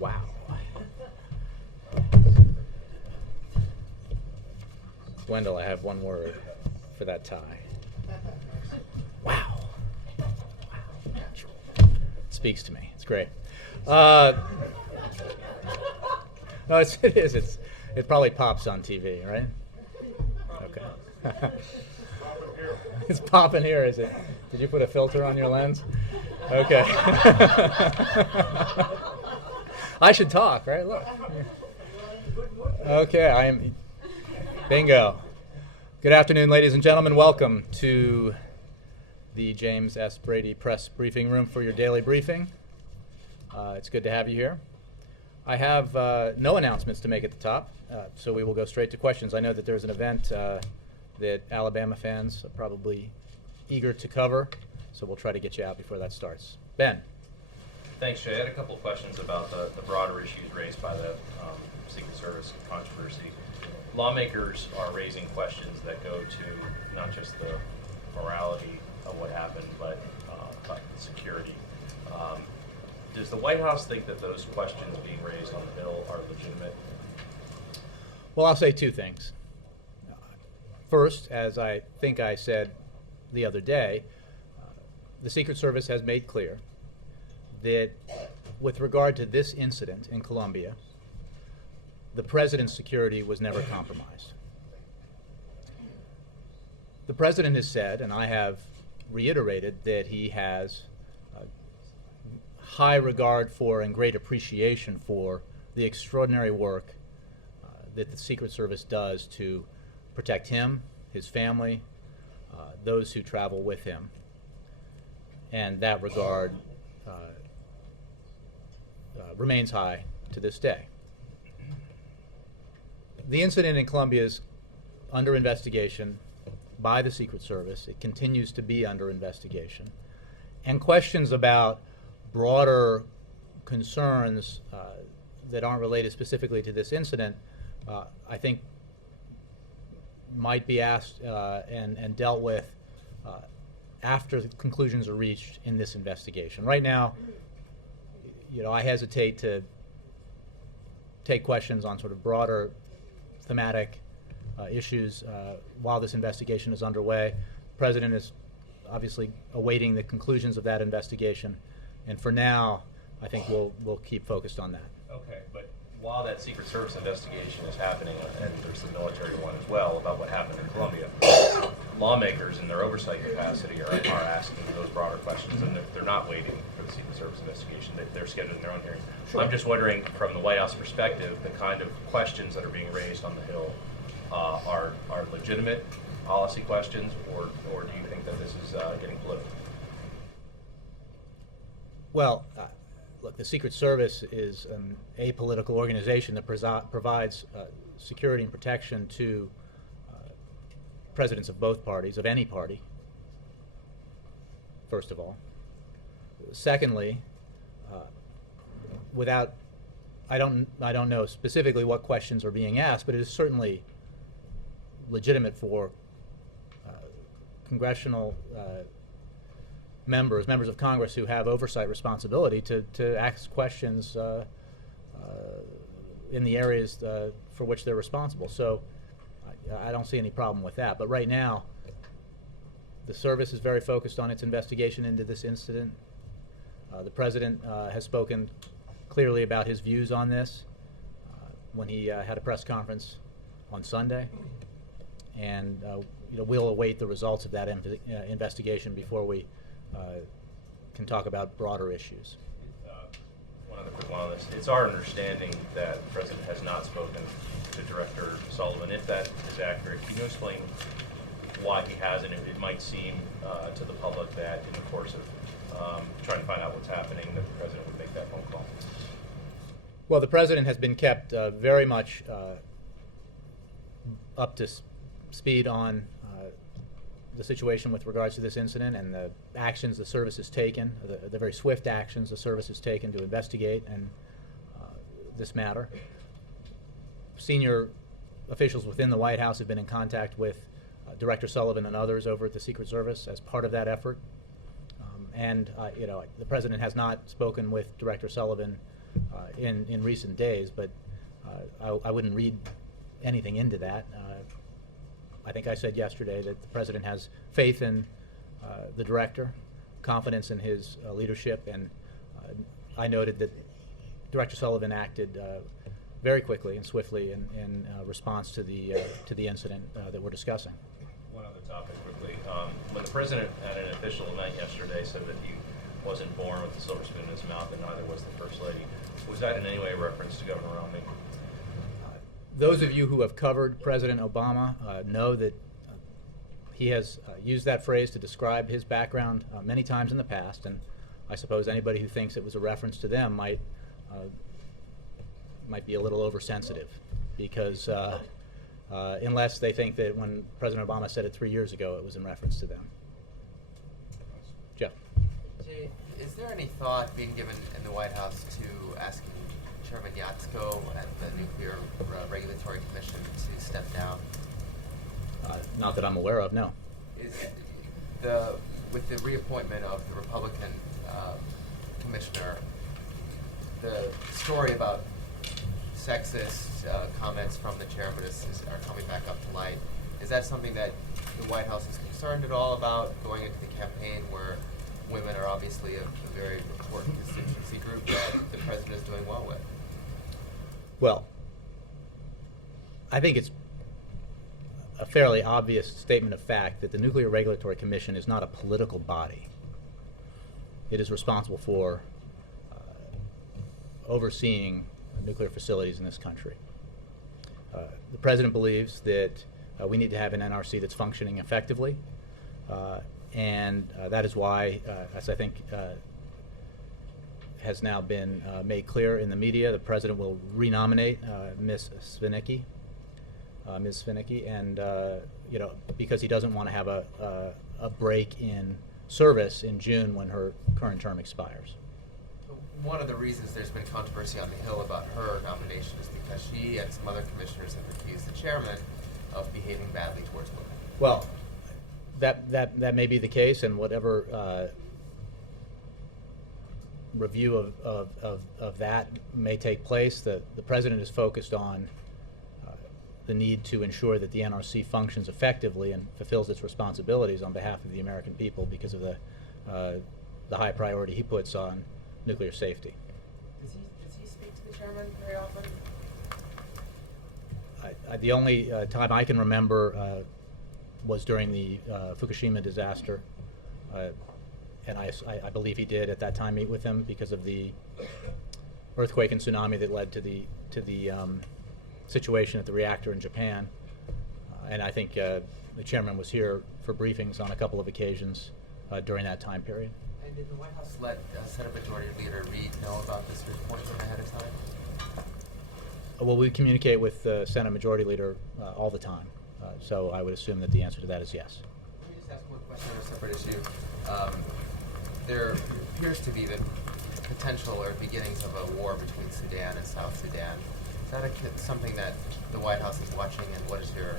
Wow. Wendell, I have one word for that tie. Wow. It speaks to me. It's great. No, it is. It probably pops on TV, right? Okay. It's popping here, is it? Did you put a filter on your lens? Okay. I should talk, right? Look. Okay, I am. Bingo. Good afternoon, ladies and gentlemen. Welcome to the James S. Brady Press Briefing Room for your daily briefing. It's good to have you here. I have no announcements to make at the top, so we will go straight to questions. I know that there's an event that Alabama fans are probably eager to cover, so we'll try to get you out before that starts. Ben. Thanks, Jay. I had a couple of questions about the broader issues raised by the Secret Service controversy. Lawmakers are raising questions that go to not just the morality of what happened, but security. Does the White House think that those questions being raised on the Hill are legitimate? Well, I'll say two things. First, as I think I said the other day, the Secret Service has made clear that with regard to this incident in Colombia, the president's security was never compromised. The president has said, and I have reiterated, that he has high regard for and great appreciation for the extraordinary work that the Secret Service does to protect him, his family, those who travel with him. And that regard remains high to this day. The incident in Colombia is under investigation by the Secret Service. It continues to be under investigation. And questions about broader concerns that aren't related specifically to this incident, I think might be asked and dealt with after the conclusions are reached in this investigation. Right now, I hesitate to take questions on sort of broader thematic issues while this investigation is underway. The president is obviously awaiting the conclusions of that investigation, and for now, I think we'll keep focused on that. Okay, but while that Secret Service investigation is happening, and there's the military one as well about what happened in Colombia, lawmakers in their oversight capacity are asking those broader questions, and they're not waiting for the Secret Service investigation. They're scheduling their own hearings. Sure. I'm just wondering, from the White House perspective, the kind of questions that are being raised on the Hill are legitimate policy questions, or do you think that this is getting political? Well, look, the Secret Service is an apolitical organization that provides security and protection to presidents of both parties, of any party, first of all. Secondly, I don't know specifically what questions are being asked, but it is certainly legitimate for congressional members of Congress who have oversight responsibility to ask questions in the areas for which they're responsible. So I don't see any problem with that. But right now, the service is very focused on its investigation into this incident. The president has spoken clearly about his views on this when he had a press conference on Sunday. And we'll await the results of that investigation before we can talk about broader issues. One other quick one on this. It's our understanding that the president has not spoken to Director Sullivan. If that is accurate, can you explain why he hasn't? It might seem to the public that in the course of trying to find out what's happening, that the president would make that phone call. Well, the president has been kept very much up to speed on the situation with regards to this incident and the actions the service has taken, the very swift actions the service has taken to investigate and this matter. Senior officials within the White House have been in contact with Director Sullivan and others over at the Secret Service as part of that effort. The president has not spoken with Director Sullivan in recent days, but I wouldn't read anything into that. I think I said yesterday that the president has faith in the director, confidence in his leadership, and I noted that Director Sullivan acted very quickly and swiftly in response to the incident that we're discussing. One other topic quickly. When the president at an official event yesterday said that he wasn't born with a silver spoon in his mouth and neither was the First Lady, was that in any way a reference to Governor Romney? Those of you who have covered President Obama know that he has used that phrase to describe his background many times in the past, and I suppose anybody who thinks it was a reference to them might be a little oversensitive, because unless they think that when President Obama said it 3 years ago, it was in reference to them. Jeff. Jay, is there any thought being given in the White House to asking Chairman Yatsko at the Nuclear Regulatory Commission to step down? Not that I'm aware of, no. Is with the reappointment of the Republican commissioner, the story about sexist comments from the chairman are coming back up to light. Is that something that the White House is concerned at all about, going into the campaign where women are obviously a very important constituency group that the president is doing well with? Well, I think it's a fairly obvious statement of fact that the Nuclear Regulatory Commission is not a political body. It is responsible for overseeing nuclear facilities in this country. The president believes that we need to have an NRC that's functioning effectively, and that is why, as I think has now been made clear in the media, the president will renominate Ms. Svinicki, and because he doesn't want to have a break in service in June when her current term expires. One of the reasons there's been controversy on the Hill about her nomination is because she and some other commissioners have accused the chairman of behaving badly towards women. Well, that may be the case, and whatever review of that may take place, the president is focused on the need to ensure that the NRC functions effectively and fulfills its responsibilities on behalf of the American people because of the high priority he puts on nuclear safety. Does he speak to the chairman very often? The only time I can remember was during the Fukushima disaster, and I believe he did at that time meet with him because of the earthquake and tsunami that led to the situation at the reactor in Japan. And I think the chairman was here for briefings on a couple of occasions during that time period. And did the White House let Senate Majority Leader Reid know about this reappointment ahead of time? Well, we communicate with the Senate Majority Leader all the time, so I would assume that the answer to that is yes. Let me just ask one question on a separate issue. There appears to be the potential or beginnings of a war between Sudan and South Sudan. Is that something that the White House is watching, and what is your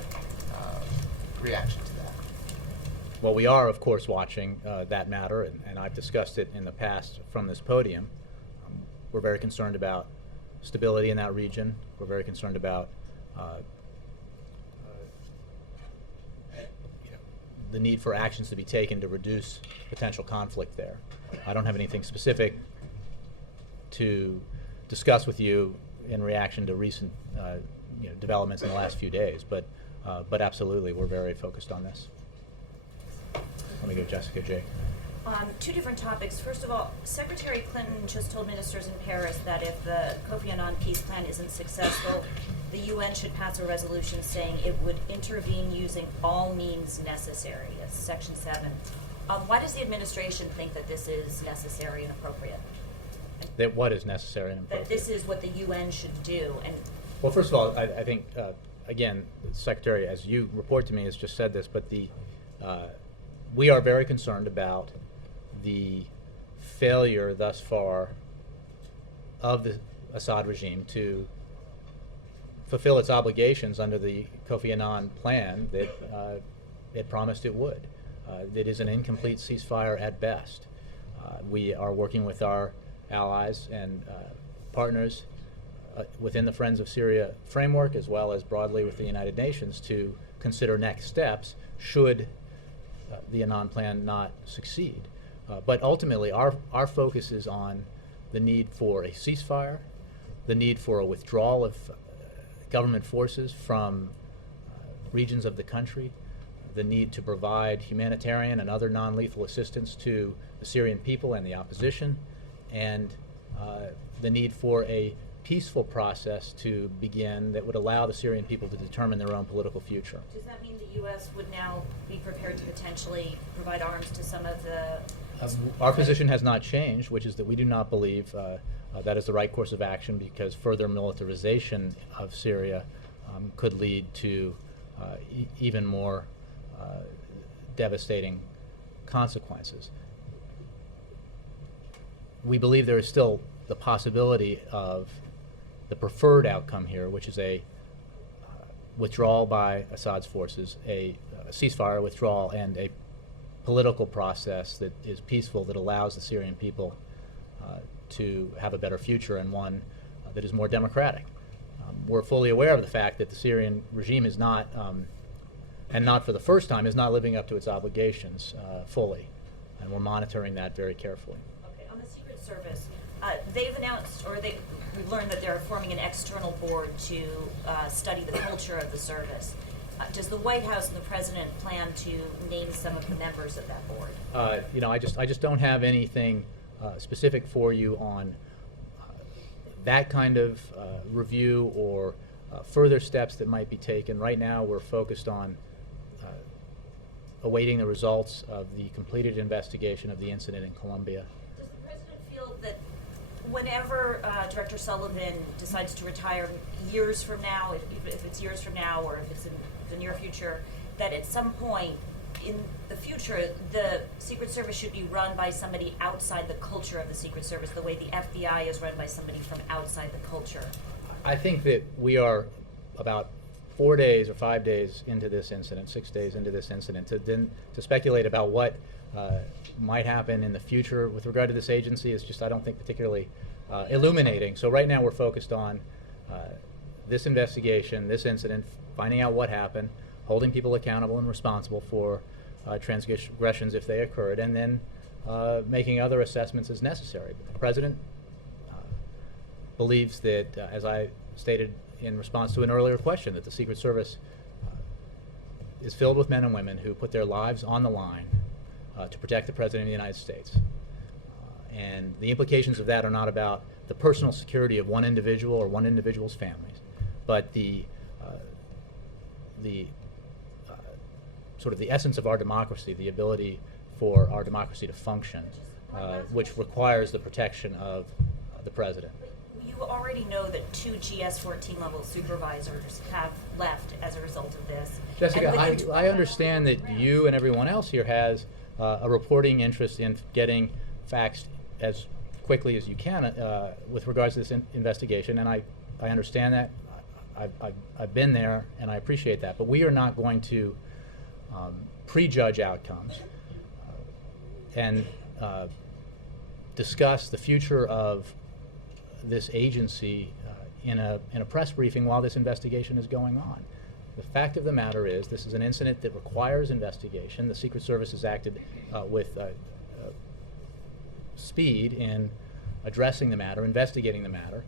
reaction to that? Well, we are, of course, watching that matter, and I've discussed it in the past from this podium. We're very concerned about stability in that region. We're very concerned about the need for actions to be taken to reduce potential conflict there. I don't have anything specific to discuss with you in reaction to recent developments in the last few days, but absolutely, we're very focused on this. Let me go Jessica J. Two different topics. First of all, Secretary Clinton just told ministers in Paris that if the Kofi Annan peace plan isn't successful, the UN should pass a resolution saying it would intervene using all means necessary. That's Section 7. Why does the administration think that this is necessary and appropriate? That what is necessary and appropriate? That this is what the UN should do. And well, first of all, I think, again, the Secretary, as you report to me, has just said this, but we are very concerned about the failure thus far of the Assad regime to fulfill its obligations under the Kofi Annan plan that it promised it would. It is an incomplete ceasefire at best. We are working with our allies and partners within the Friends of Syria framework, as well as broadly with the United Nations, to consider next steps should the Annan plan not succeed. But ultimately, our focus is on the need for a ceasefire, the need for a withdrawal of government forces from regions of the country, the need to provide humanitarian and other non-lethal assistance to the Syrian people and the opposition, and the need for a peaceful process to begin that would allow the Syrian people to determine their own political future. Does that mean the U.S. would now be prepared to potentially provide arms to some of the... Our position has not changed, which is that we do not believe that is the right course of action, because further militarization of Syria could lead to even more devastating consequences. We believe there is still the possibility of the preferred outcome here, which is a withdrawal by Assad's forces, a ceasefire, withdrawal, and a political process that is peaceful, that allows the Syrian people to have a better future, and one that is more democratic. We're fully aware of the fact that the Syrian regime is not, and not for the first time, is not living up to its obligations fully, and we're monitoring that very carefully. Okay, on the Secret Service, they've announced, or we've learned that they're forming an external board to study the culture of the service. Does the White House and the President plan to name some of the members of that board? I just don't have anything specific for you on that kind of review or further steps that might be taken. Right now, we're focused on awaiting the results of the completed investigation of the incident in Colombia. Does the President feel that whenever Director Sullivan decides to retire years from now, if it's years from now or if it's in the near future, that at some point in the future, the Secret Service should be run by somebody outside the culture of the Secret Service, the way the FBI is run by somebody from outside the culture? I think that we are about 4 days or 5 days into this incident, 6 days into this incident, to speculate about what might happen in the future with regard to this agency is just, I don't think, particularly illuminating. So right now we're focused on this investigation, this incident, finding out what happened, holding people accountable and responsible for transgressions if they occurred, and then making other assessments as necessary. But the President believes that, as I stated in response to an earlier question, that the Secret Service is filled with men and women who put their lives on the line to protect the President of the United States. And the implications of that are not about the personal security of one individual or one individual's families, but the sort of the essence of our democracy, the ability for our democracy to function, which requires the protection of the President. You already know that 2 GS-14 level supervisors have left as a result of this. Jessica, I understand that you and everyone else here has a reporting interest in getting facts as quickly as you can with regards to this investigation, and I understand that. I've been there, and I appreciate that. But we are not going to prejudge outcomes and discuss the future of this agency in a press briefing while this investigation is going on. The fact of the matter is, this is an incident that requires investigation. The Secret Service has acted with speed in addressing the matter, investigating the matter,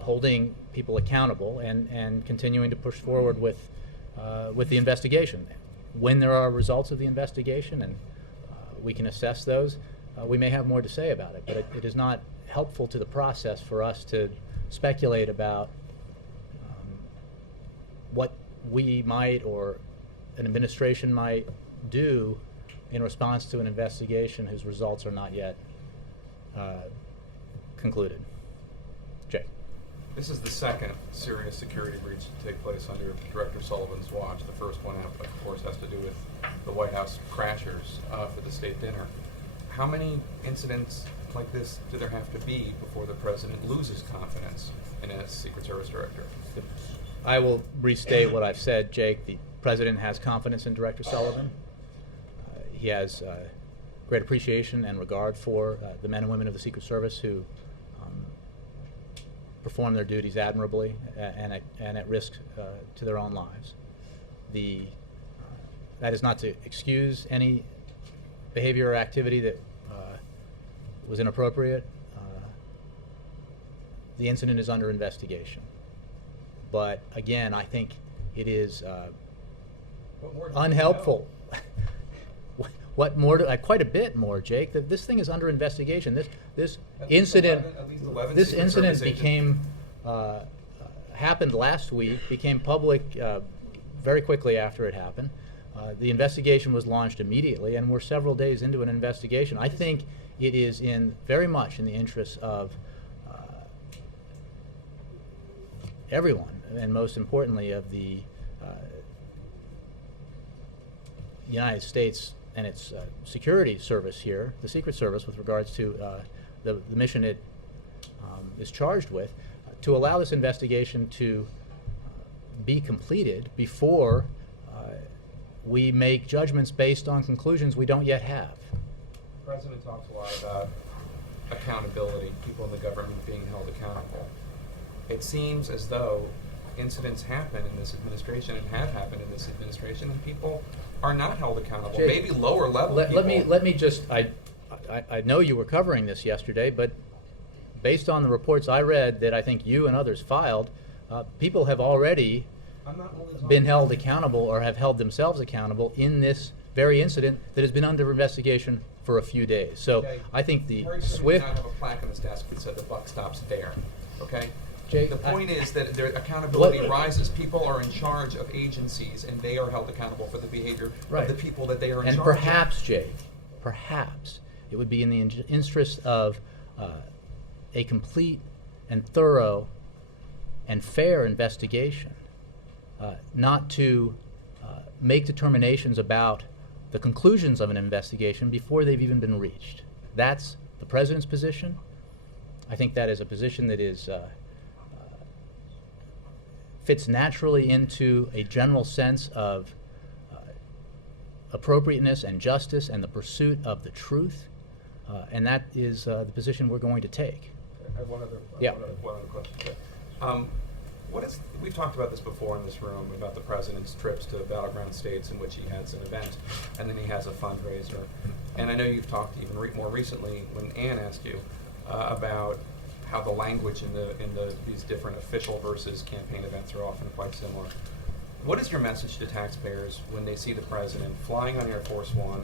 holding people accountable, and continuing to push forward with the investigation. When there are results of the investigation and we can assess those, we may have more to say about it, but it is not helpful to the process for us to speculate about what we might or an administration might do in response to an investigation whose results are not yet concluded. Jay. This is the second serious security breach to take place under Director Sullivan's watch. The first one, of course, has to do with the White House crashers for the state dinner. How many incidents like this do there have to be before the President loses confidence in a Secret Service director? I will restate what I've said, Jake. The President has confidence in Director Sullivan. He has great appreciation and regard for the men and women of the Secret Service who performed their duties admirably and at risk to their own lives. That is not to excuse any behavior or activity that was inappropriate. The incident is under investigation. But again, I think it is What more do you unhelpful. What more? Quite a bit more, Jake. That this thing is under investigation. This At least incident, 11 this Secret incident Service agents. became happened last week. Became public very quickly after it happened. The investigation was launched immediately, and we're several days into an investigation. I think it is very much in the interest of everyone, and most importantly of the United States and its security service here, the Secret Service, with regards to the mission it is charged with, to allow this investigation to be completed before we make judgments based on conclusions we don't yet have. The President talks a lot about accountability, people in the government being held accountable. It seems as though incidents happen in this administration and have happened in this administration, and people are not held accountable. Jake, Maybe lower level Let people. me just. I know you were covering this yesterday, but based on the reports I read that I think you and others filed, people have already I'm not only talking- been held accountable or have held themselves accountable in this very incident that has been under investigation for a few days. So Okay. I think the Harry said swift. he did not have a plaque on his desk that said the buck stops there. Okay? Jake, The point is that their accountability What- rises. People are in charge of agencies, and they are held accountable for the behavior Right. of the people that they are in And charge perhaps, Jake, perhaps it would be in the interest of a complete and thorough and fair investigation, not to make determinations about the conclusions of an investigation before they've even been reached. That's the President's position. I think that is a position that is fits naturally into a general sense of appropriateness and justice and the pursuit of the truth, and that is the position we're going to take. I have one other Yeah. one other question. We've talked about this before in this room about the president's trips to battleground states in which he has an event, and then he has a fundraiser. And I know you've talked even more recently when Ann asked you about how the language in these different official versus campaign events are often quite similar. What is your message to taxpayers when they see the president flying on Air Force One,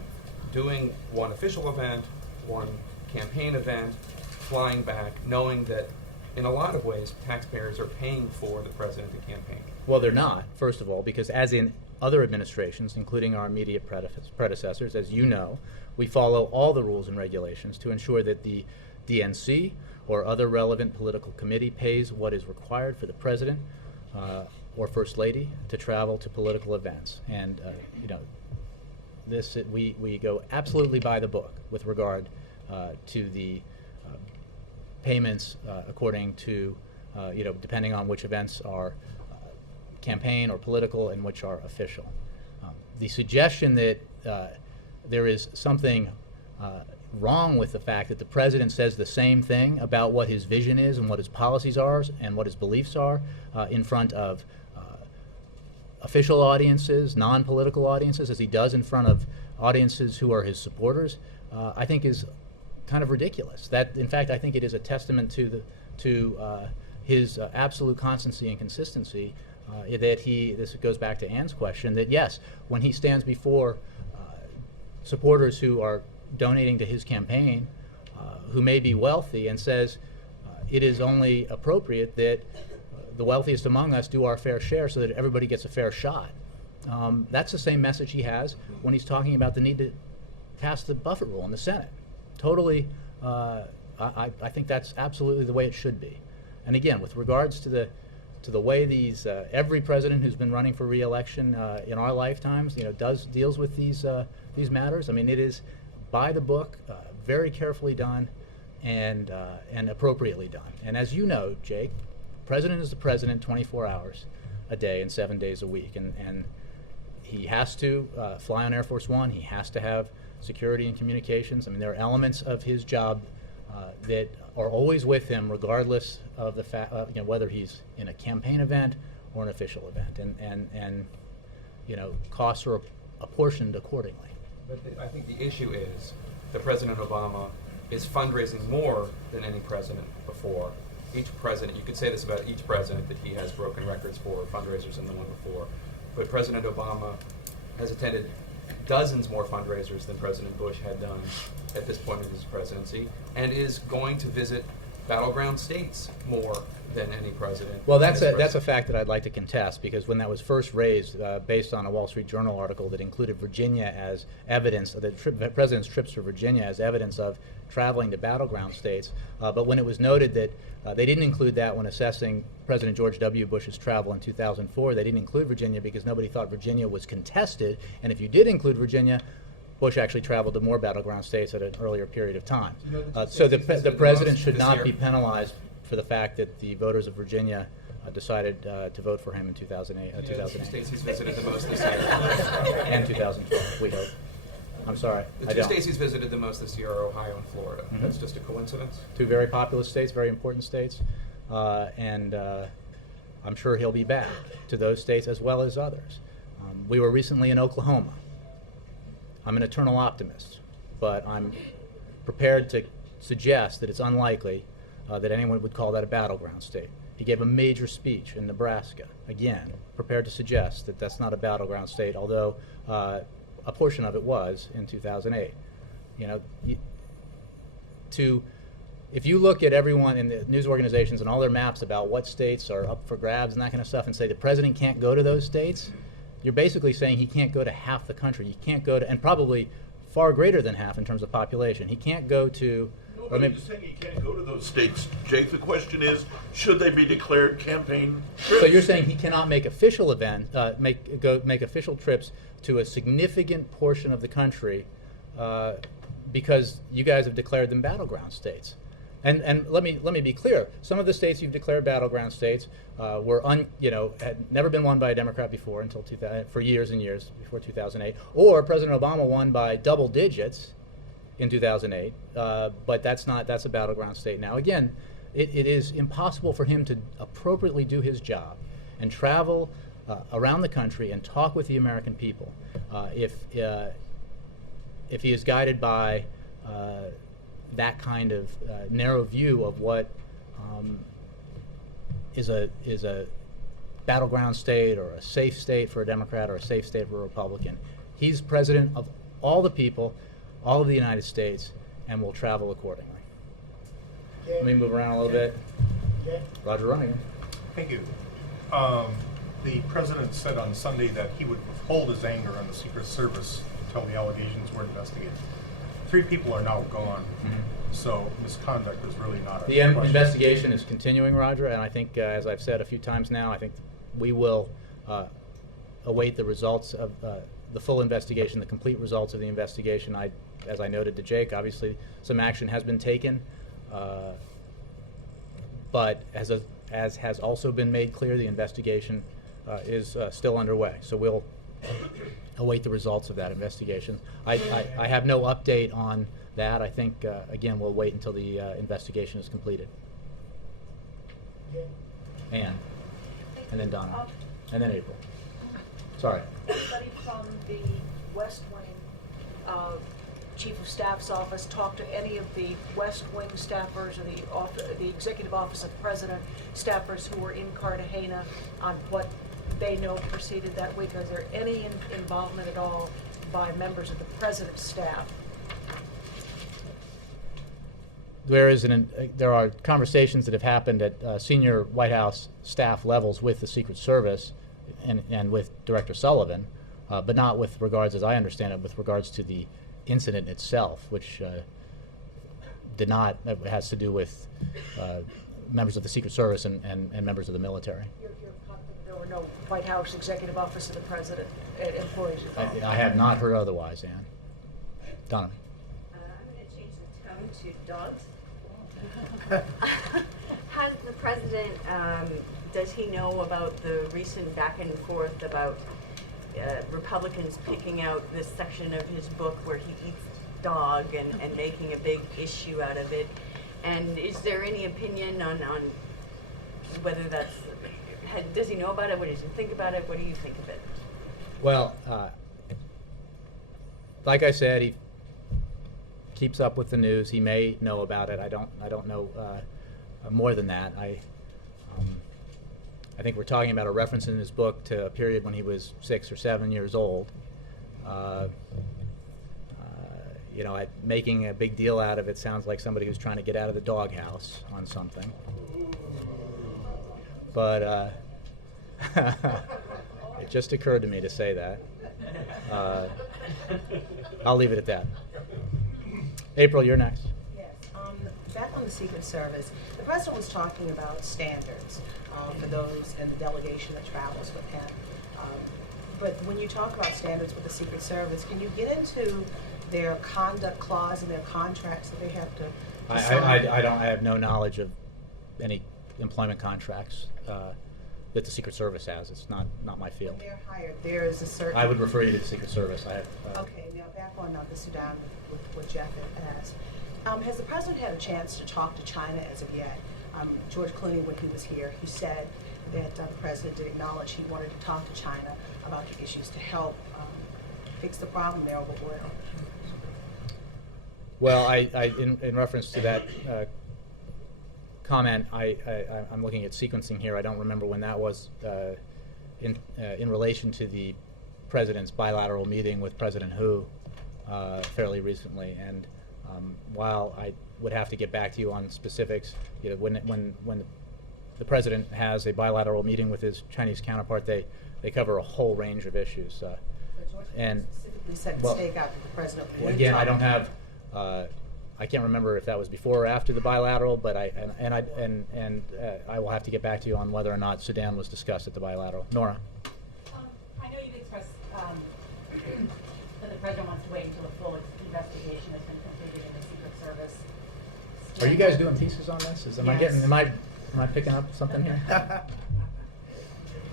doing one official event, one campaign event, flying back, knowing that in a lot of ways taxpayers are paying for the president to campaign? Well, they're not, first of all, because as in other administrations, including our immediate predecessors, as you know, we follow all the rules and regulations to ensure that the DNC or other relevant political committee pays what is required for the president or first lady to travel to political events. And we go absolutely by the book with regard to the payments according to depending on which events are campaign or political and which are official. The suggestion that there is something wrong with the fact that the president says the same thing about what his vision is and what his policies are and what his beliefs are in front of official audiences, non-political audiences, as he does in front of audiences who are his supporters, I think is kind of ridiculous. That, in fact, I think it is a testament to his absolute constancy and consistency. This goes back to Ann's question, that yes, when he stands before supporters who are donating to his campaign, who may be wealthy, and says it is only appropriate that the wealthiest among us do our fair share so that everybody gets a fair shot. That's the same message he has when he's talking about the need to pass the Buffett rule in the Senate. Totally, I think that's absolutely the way it should be. And again, with regards to the way these every president who's been running for re-election in our lifetimes, deals with these matters. I mean, it is by the book, very carefully done, and appropriately done. And as you know, Jake, the president is the president 24 hours a day and 7 days a week, and he has to fly on Air Force One. He has to have security and communications. I mean, there are elements of his job that are always with him, regardless of the fact, whether he's in a campaign event or an official event, and costs are apportioned accordingly. But I think the issue is that President Obama is fundraising more than any president before. Each president, you could say this about each president, that he has broken records for fundraisers than the one before. But President Obama has attended dozens more fundraisers than President Bush had done at this point in his presidency, and is going to visit battleground states more than any president. Well, in that's his a fact that I'd like to contest, because when that was first raised, based on a Wall Street Journal article that included Virginia as evidence, the president's trips to Virginia as evidence of traveling to battleground states, but when it was noted that they didn't include that when assessing President George W. Bush's travel in 2004, they didn't include Virginia because nobody thought Virginia was contested, and if you did include Virginia, Bush actually traveled to more battleground states at an earlier period of time. So the president should not be penalized for the fact that the voters of Virginia decided to vote for him in 2008. The two states he's visited the most this year. And 2012, we hope. I'm sorry, The I two don't. states he's visited the most this year are Ohio and Florida. Mhm. That's just a coincidence? Two very populous states, very important states, and I'm sure he'll be back to those states as well as others. We were recently in Oklahoma. I'm an eternal optimist, but I'm prepared to suggest that it's unlikely that anyone would call that a battleground state. He gave a major speech in Nebraska, again, prepared to suggest that that's not a battleground state, although a portion of it was in 2008. If you look at everyone in the news organizations and all their maps about what states are up for grabs and that kind of stuff and say the president can't go to those states, you're basically saying he can't go to half the country. He can't go to, and probably far greater than half in terms of population. He can't go to, or maybe, Nobody's saying he can't go to those states, Jake. The question is, should they be declared campaign trips? so you're saying he cannot make official make official trips to a significant portion of the country because you guys have declared them battleground states. And let me be clear. Some of the states you've declared battleground states had never been won by a Democrat before until for years and years before 2008, or President Obama won by double digits in 2008. But that's a battleground state now. Again, it is impossible for him to appropriately do his job and travel around the country and talk with the American people if he is guided by that kind of narrow view of what is a battleground state or a safe state for a Democrat or a safe state for a Republican. He's president of all the people, all of the United States, and will travel accordingly. Let me move around a little bit. Roger Running. Thank you. The president said on Sunday that he would withhold his anger on the Secret Service until the allegations were investigated. 3 people are now gone, so misconduct is really not a The question. investigation is continuing, Roger, and I think, as I've said a few times now, I think we will await the results of the full investigation, the complete results of the investigation. As I noted to Jake, obviously some action has been taken, but as has also been made clear, the investigation is still underway. So we'll await the results of that investigation. I have no update on that. I think, again, we'll wait until the investigation is completed. Ann, and then Donna, and then April. Sorry. Anybody from the West Wing Chief of Staff's office talk to any of the West Wing staffers or the Executive Office of President staffers who were in Cartagena on what they know proceeded that week? Is there any involvement at all by members of the President's staff? There are conversations that have happened at senior White House staff levels with the Secret Service and with Director Sullivan, but not with regards, as I understand it, with regards to the incident itself, which has to do with members of the Secret Service and members of the military. You're confident there were no White House Executive Office of the President employees involved? I have not heard otherwise, Ann. Donovan. I'm going to change the tone to dogs. Has the president, does he know about the recent back and forth about Republicans picking out this section of his book where he eats dog and making a big issue out of it? And is there any opinion on whether that's, does he know about it? What does he think about it? What do you think of it? Well, like I said, he keeps up with the news. He may know about it. I don't know more than that. I think we're talking about a reference in his book to a period when he was 6 or 7 years old. Making a big deal out of it sounds like somebody who's trying to get out of the doghouse on something. But it just occurred to me to say that. I'll leave it at that. April, you're next. Yes. Back on the Secret Service, the president was talking about standards for those in the delegation that travels with him. But when you talk about standards with the Secret Service, can you get into their conduct clause in their contracts that they have to sign? I have no knowledge of any employment contracts that the Secret Service has. It's not my field. When they're hired, there is a certain... I would refer you to the Secret Service. Okay, now back on the Sudan with what Jeff had asked. Has the president had a chance to talk to China as of yet? George Clooney, when he was here, he said that the president did acknowledge he wanted to talk to China about the issues to help fix the problem there over oil. Well, in reference to that comment, I'm looking at sequencing here. I don't remember when that was in relation to the president's bilateral meeting with President Hu fairly recently. And while I would have to get back to you on specifics, when the president has a bilateral meeting with his Chinese counterpart, they cover a whole range of issues. But George And specifically set the stake out that the president would again, talk I don't to have. I can't remember if that was before or after the bilateral, but I will have to get back to you on whether or not Sudan was discussed at the bilateral. Nora. I know you've expressed that the president wants to wait until a full investigation has been completed in the Secret Service. Are you guys doing pieces on this? Am I picking up something here?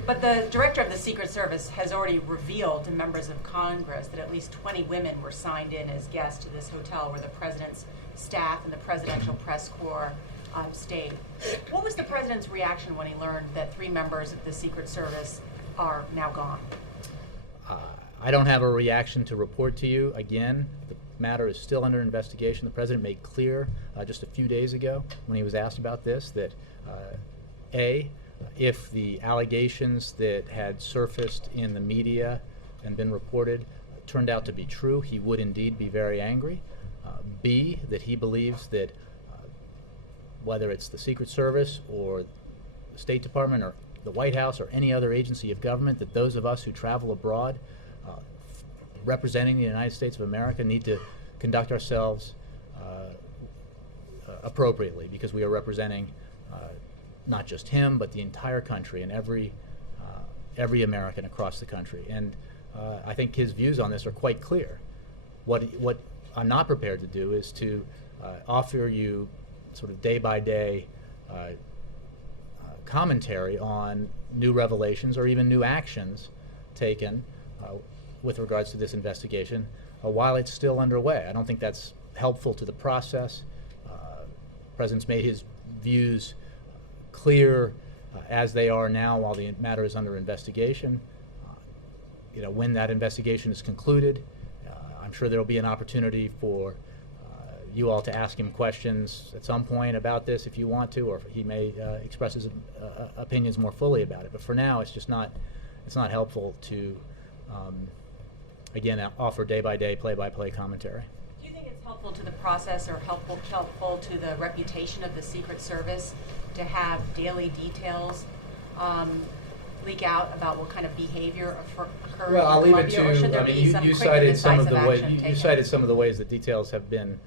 But the director of the Secret Service has already revealed to members of Congress that at least 20 women were signed in as guests to this hotel where the president's staff and the presidential press corps stayed. What was the president's reaction when he learned that 3 members of the Secret Service are now gone? I don't have a reaction to report to you. Again, the matter is still under investigation. The president made clear just a few days ago when he was asked about this that if the allegations that had surfaced in the media and been reported turned out to be true, he would indeed be very angry. B, that he believes that whether it's the Secret Service or the State Department or the White House or any other agency of government, that those of us who travel abroad representing the United States of America need to conduct ourselves appropriately, because we are representing not just him, but the entire country and every American across the country. And I think his views on this are quite clear. What I'm not prepared to do is to offer you sort of day-by-day commentary on new revelations or even new actions taken with regards to this investigation while it's still underway. I don't think that's helpful to the process. The President's made his views clear as they are now while the matter is under investigation. When that investigation is concluded, I'm sure there will be an opportunity for you all to ask him questions at some point about this if you want to, or he may express his opinions more fully about it. But for now, it's not helpful to, again, offer day-by-day, play-by-play commentary. Do you think it's helpful to the process or helpful to the reputation of the Secret Service to have daily details leak out about what kind of behavior occurred Well, I'll in leave it Colombia, or should there to. be some You quick cited and some of decisive the ways. action You taken? cited some of the ways that details have been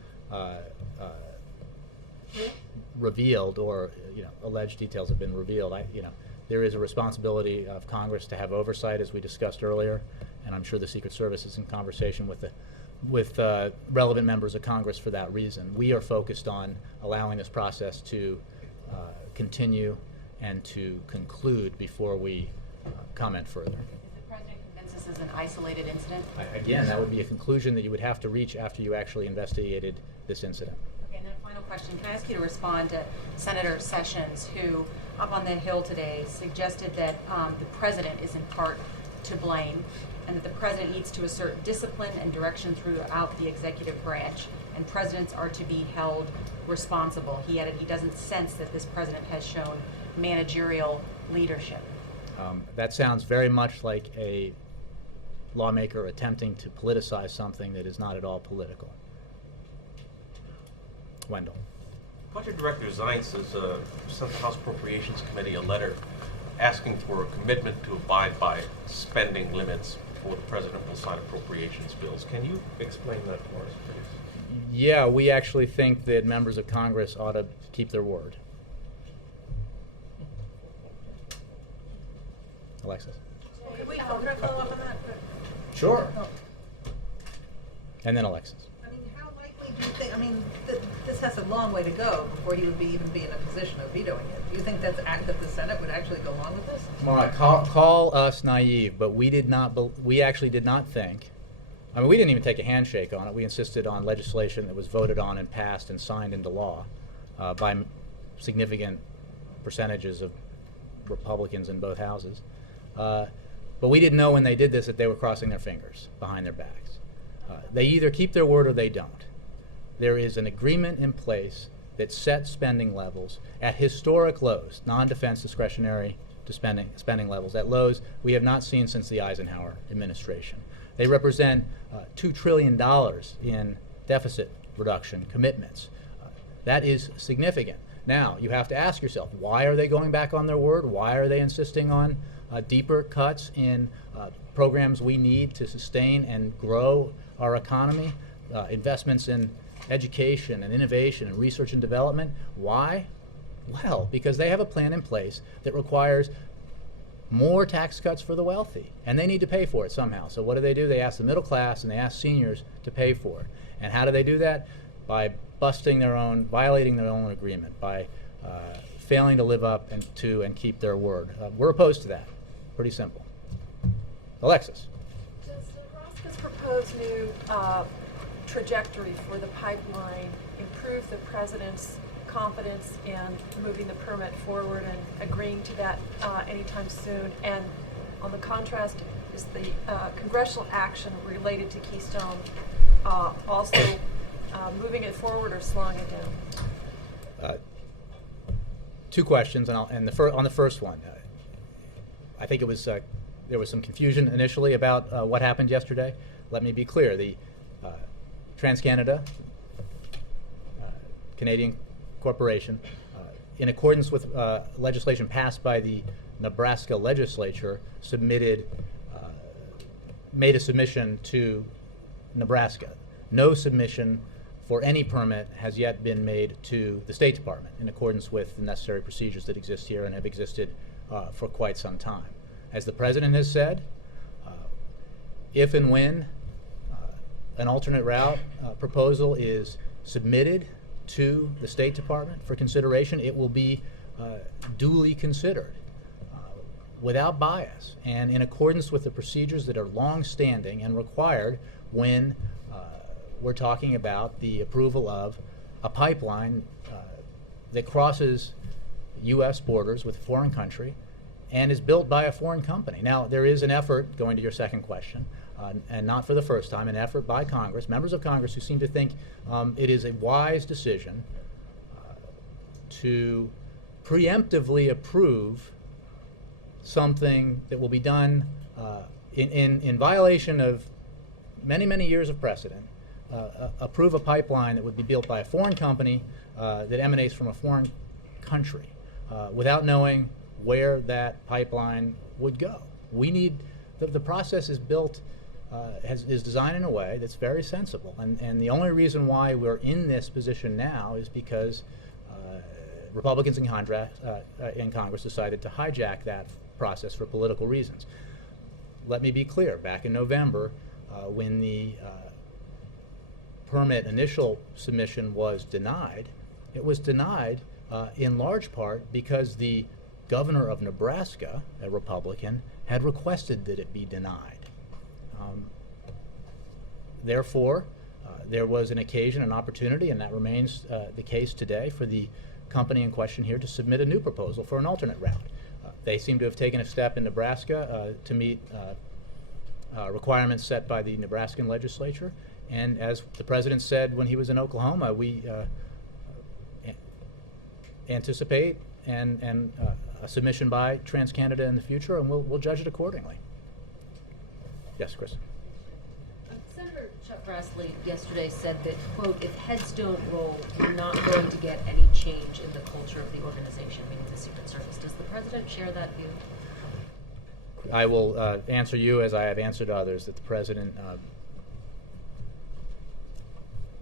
revealed, or alleged details have been revealed. There is a responsibility of Congress to have oversight, as we discussed earlier, and I'm sure the Secret Service is in conversation with relevant members of Congress for that reason. We are focused on allowing this process to continue and to conclude before we comment further. Is the president convinced this is an isolated incident? Again, that would be a conclusion that you would have to reach after you actually investigated this incident. Okay, and then a final question. Can I ask you to respond to Senator Sessions, who, up on the Hill today, suggested that the president is in part to blame, and that the president needs to assert discipline and direction throughout the executive branch, and presidents are to be held responsible. He added he doesn't sense that this president has shown managerial leadership. That sounds very much like a lawmaker attempting to politicize something that is not at all political. Wendell. Budget Director Zients has sent the House Appropriations Committee a letter asking for a commitment to abide by spending limits before the President will sign appropriations bills. Can you explain that for us, please? Yeah, we actually think that members of Congress ought to keep their word. Alexis. Could I follow up on that? Sure. And then Alexis. I mean, how likely do you think, this has a long way to go before you would even be in a position of vetoing it. Do you think that the Senate would actually go along with this? Well, call us naive, but we actually did not think, we didn't even take a handshake on it. We insisted on legislation that was voted on and passed and signed into law by significant percentages of Republicans in both houses. But we didn't know when they did this that they were crossing their fingers behind their backs. They either keep their word or they don't. There is an agreement in place that sets spending levels at historic lows, non-defense discretionary to spending levels, at lows we have not seen since the Eisenhower administration. They represent $2 trillion in deficit reduction commitments. That is significant. Now, you have to ask yourself, why are they going back on their word? Why are they insisting on deeper cuts in programs we need to sustain and grow our economy, investments in education and innovation and research and development? Why? Well, because they have a plan in place that requires more tax cuts for the wealthy, and they need to pay for it somehow. So what do? They ask the middle class and they ask seniors to pay for it. And how do they do that? By violating their own agreement, by failing to live up to and keep their word. We're opposed to that. Pretty simple. Alexis. Does Nebraska's proposed new trajectory for the pipeline improve the president's confidence in moving the permit forward and agreeing to that anytime soon? And on the contrast, is the congressional action related to Keystone also moving it forward or slowing it down? Two questions, and on the first one, I think it was there was some confusion initially about what happened yesterday. Let me be clear: the TransCanada Canadian Corporation, in accordance with legislation passed by the Nebraska legislature, made a submission to Nebraska. No submission for any permit has yet been made to the State Department in accordance with the necessary procedures that exist here and have existed for quite some time. As the President has said, if and when an alternate route proposal is submitted to the State Department for consideration, it will be duly considered without bias and in accordance with the procedures that are long-standing and required when we're talking about the approval of a pipeline that crosses U.S. borders with a foreign country and is built by a foreign company. Now, there is an effort, going to your second question, and not for the first time, an effort by Congress, members of Congress who seem to think it is a wise decision to preemptively approve something that will be done in violation of many, many years of precedent, approve a pipeline that would be built by a foreign company that emanates from a foreign country without knowing where that pipeline would go. We need, the process is built, is designed in a way that's very sensible. And the only reason why we're in this position now is because Republicans in Congress decided to hijack that process for political reasons. Let me be clear, back in November, when the permit initial submission was denied, it was denied in large part because the governor of Nebraska, a Republican, had requested that it be denied. Therefore, There was an occasion, an opportunity, and that remains the case today, for the company in question here to submit a new proposal for an alternate route. They seem to have taken a step in Nebraska to meet requirements set by the Nebraskan legislature. And as the president said when he was in Oklahoma, we anticipate and a submission by TransCanada in the future, and we'll judge it accordingly. Yes, Chris. Senator Chuck Grassley yesterday said that, quote, if heads don't roll, we're not going to get any change in the culture of the organization, meaning the Secret Service. Does the president share that view? I will answer you as I have answered others, that the president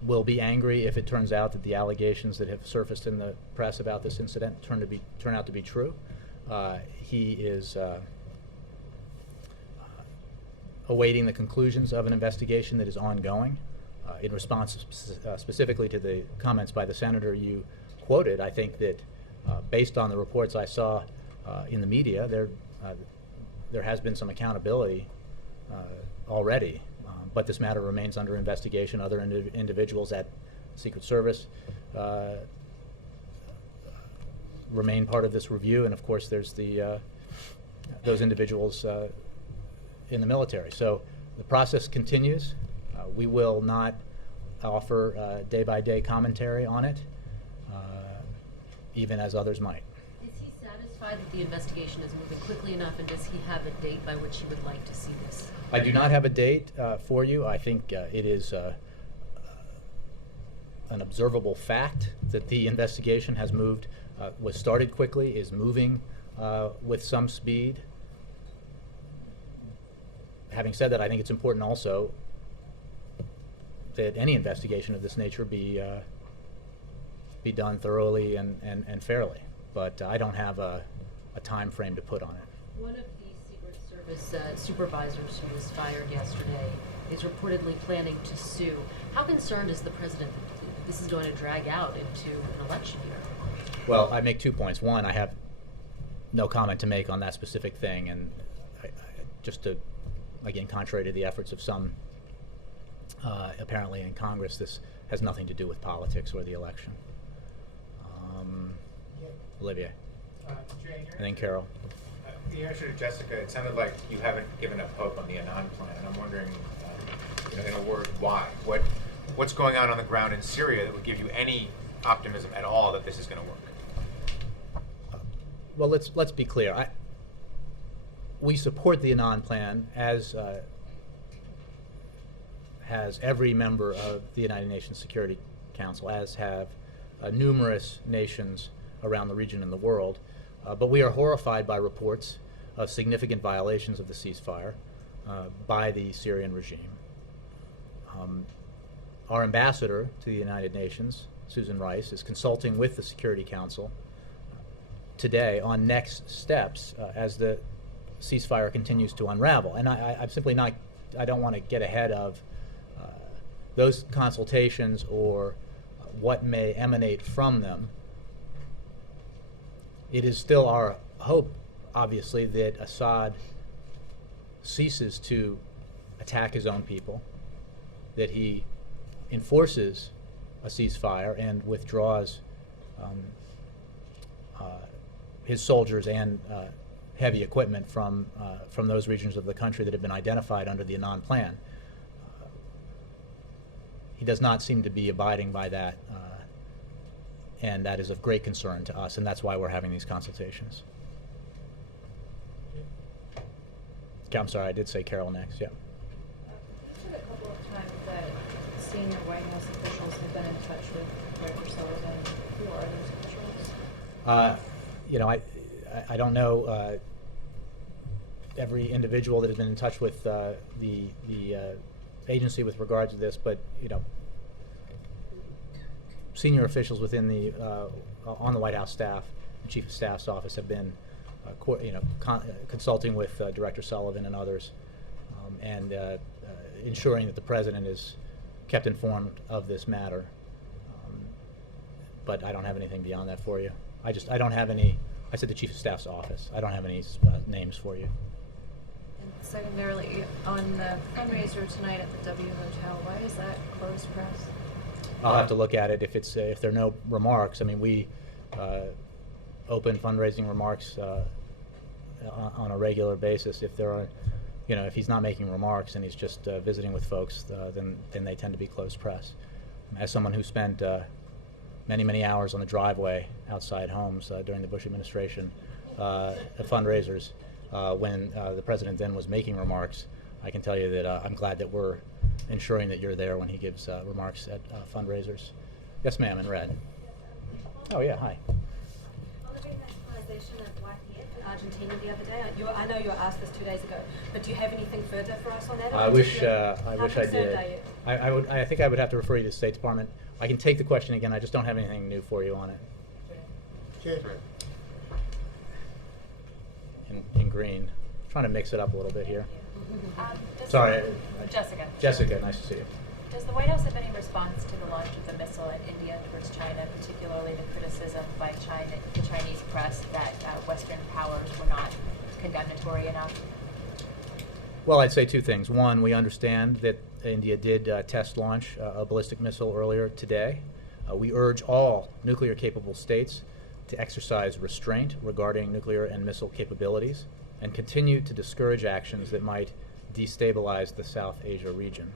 will be angry if it turns out that the allegations that have surfaced in the press about this incident turn out to be true. He is awaiting the conclusions of an investigation that is ongoing. In response specifically to the comments by the senator you quoted, I think that based on the reports I saw in the media, there has been some accountability already, but this matter remains under investigation. Other individuals at Secret Service remain part of this review, and of course there's those individuals in the military. So the process continues. We will not offer day-by-day commentary on it, even as others might. Is he satisfied that the investigation is moving quickly enough, and does he have a date by which he would like to see this? I do not have a date for you. I think it is an observable fact that the investigation has moved, was started quickly, is moving with some speed. Having said that, I think it's important also that any investigation of this nature be done thoroughly and fairly. But I don't have a time frame to put on it. One of the Secret Service supervisors who was fired yesterday is reportedly planning to sue. How concerned is the president that this is going to drag out into an election year? Well, I make 2 points. One, I have no comment to make on that specific thing, and just to, again, contrary to the efforts of some apparently in Congress, this has nothing to do with politics or the election. Olivier. Jane, And then Carol. your answer to Jessica, it sounded like you haven't given up hope on the Anand plan, and I'm wondering, in a word, why? What's going on the ground in Syria that would give you any optimism at all that this is going to work? Well, let's be clear. We support the Anand plan, as has every member of the United Nations Security Council, as have numerous nations around the region and the world. But we are horrified by reports of significant violations of the ceasefire by the Syrian regime. Our ambassador to the United Nations, Susan Rice, is consulting with the Security Council today on next steps as the ceasefire continues to unravel. And I'm simply not, I don't want to get ahead of those consultations or what may emanate from them. It is still our hope, obviously, that Assad ceases to attack his own people, that he enforces a ceasefire and withdraws his soldiers and heavy equipment from those regions of the country that have been identified under the Anand plan. He does not seem to be abiding by that, and that is of great concern to us, and that's why we're having these consultations. Okay, I'm sorry, I did say Carol next, yeah. You said a couple of times that senior White House officials have been in touch with Director Sullivan. Who are those officials? I don't know every individual that has been in touch with the agency with regard to this, but senior officials within the on the White House staff, the Chief of Staff's office, have been consulting with Director Sullivan and others, and ensuring that the president is kept informed of this matter. But I don't have anything beyond that for you. I don't have any. I said the Chief of Staff's office. I don't have any names for you. Secondarily, on the fundraiser tonight at the W Hotel, why is that closed press? I'll have to look at it. If there are no remarks, I mean, we open fundraising remarks on a regular basis. If there are, if he's not making remarks and he's just visiting with folks, then they tend to be closed press. As someone who spent many hours on the driveway outside homes during the Bush administration at fundraisers, when the president then was making remarks, I can tell you that I'm glad that we're ensuring that you're there when he gives remarks at fundraisers. Yes, ma'am, in red. Oh, yeah, hi. On the renationalization of YPF in Argentina the other day, I know you were asked this 2 days ago, but do you have anything further for us on that? I wish I concerned did. are you? I think I would have to refer you to the State Department. I can take the question again. I just don't have anything new for you on it. In green. Trying to mix it up a little bit here. Sorry. Jessica. Jessica, nice to see you. Does the White House have any response to the launch of the missile in India towards China, particularly the criticism by the Chinese press that Western powers were not condemnatory enough? Well, I'd say two things. One, we understand that India did test launch a ballistic missile earlier today. We urge all nuclear-capable states to exercise restraint regarding nuclear and missile capabilities and continue to discourage actions that might destabilize the South Asia region.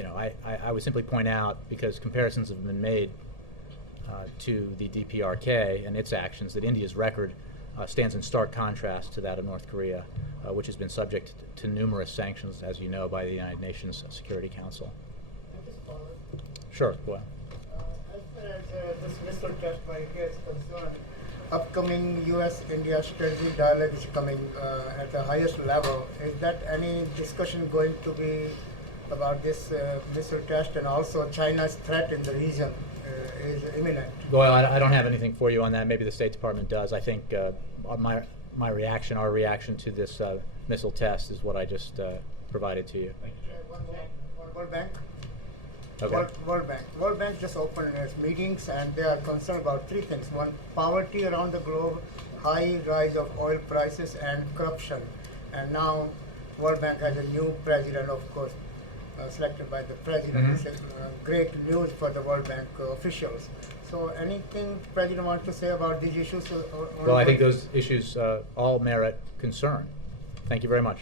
I would simply point out, because comparisons have been made to the DPRK and its actions, that India's record stands in stark contrast to that of North Korea, which has been subject to numerous sanctions, as you know, by the United Nations Security Council. Sure, go ahead. As far as this missile test by India is concerned, upcoming U.S.-India strategic dialogue is coming at the highest level. Is that any discussion going to be about this missile test, and also China's threat in the region is imminent? Well, I don't have anything for you on that. Maybe the State Department does. I think our reaction to this missile test is what I just provided to you. World Bank. Okay. World Bank just opened its meetings, and they are concerned about three things. One, poverty around the globe, high rise of oil prices, and corruption. And now World Bank has a new president, of course, selected by the president. Mm-hmm. It's great news for the World Bank officials. So anything the president wants to say about these issues? Well, I think those issues all merit concern. Thank you very much.